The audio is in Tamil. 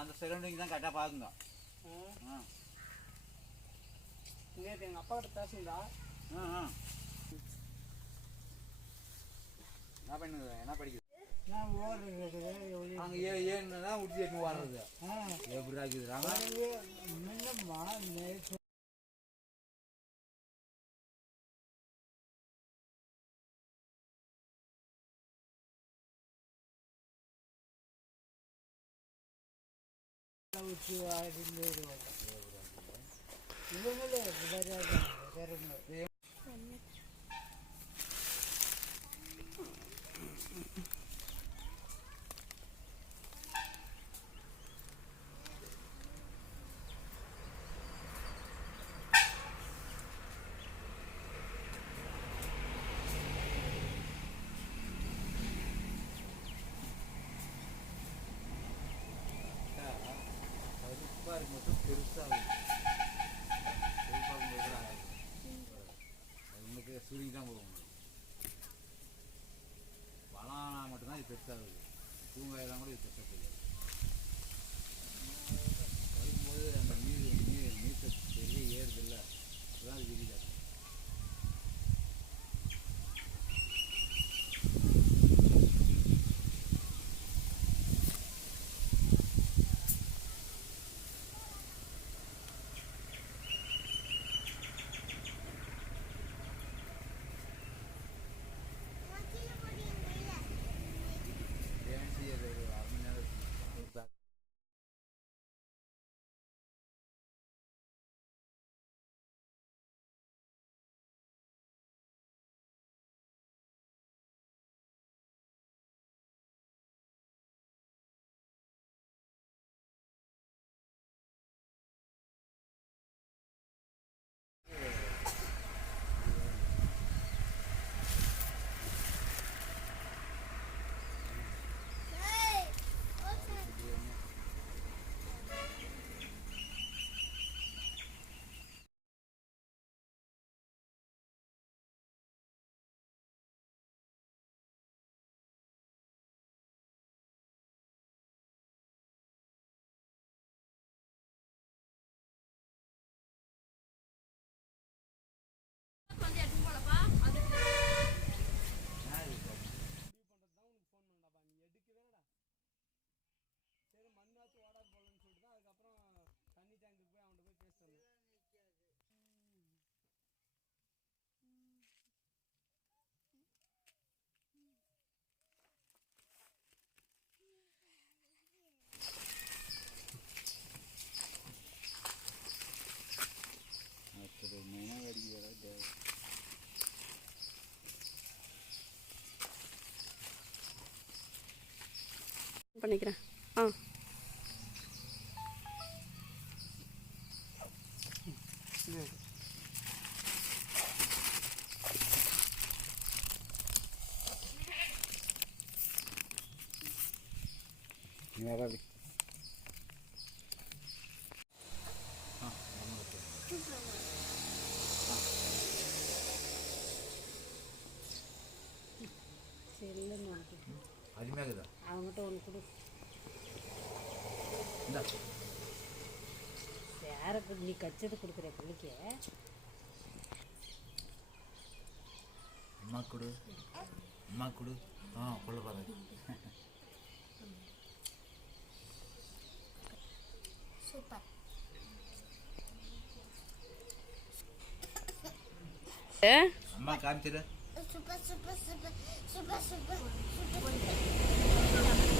அந்த சரௌண்டிங் தான் கரெக்டாக பாருங்க. நேற்று எங்கள் அப்பா கிட்ட பேசுங்களா? என்ன பண்ணுது, என்ன படிக்குது? நான் ஓடுறது அங்கே ஏன்னு தான் உச்சி எட்டு ஓடுறது. எப்படி ஆக்கிதுறாங்க முன்னம்மா நேற்று உச்சி ஆயிட்டு இவங்களே வேற மட்டும் பெருசாக உங்களுக்கு சூரியன் தான் போகும். வளானா மட்டும்தான் இது பெருசாகுது. பூங்காயெல்லாம் கூட இது பெருசாக தெரியாது. வரும்போது அந்த நீர் பெரிய ஏறுது இல்லை, அதுதான் அது விரியாது. பண்ணிக்கிறேன். அருமையாகுதா? அவங்ககிட்ட ஒன்று கொடு. வேற நீ கச்சது கொடுக்குற பிள்ளைக்கு அம்மா கொடு, அம்மா கொடு. கொள்ள பாரு. சூப்பர். அம்மா காமிச்சிடு. Super super super super super super.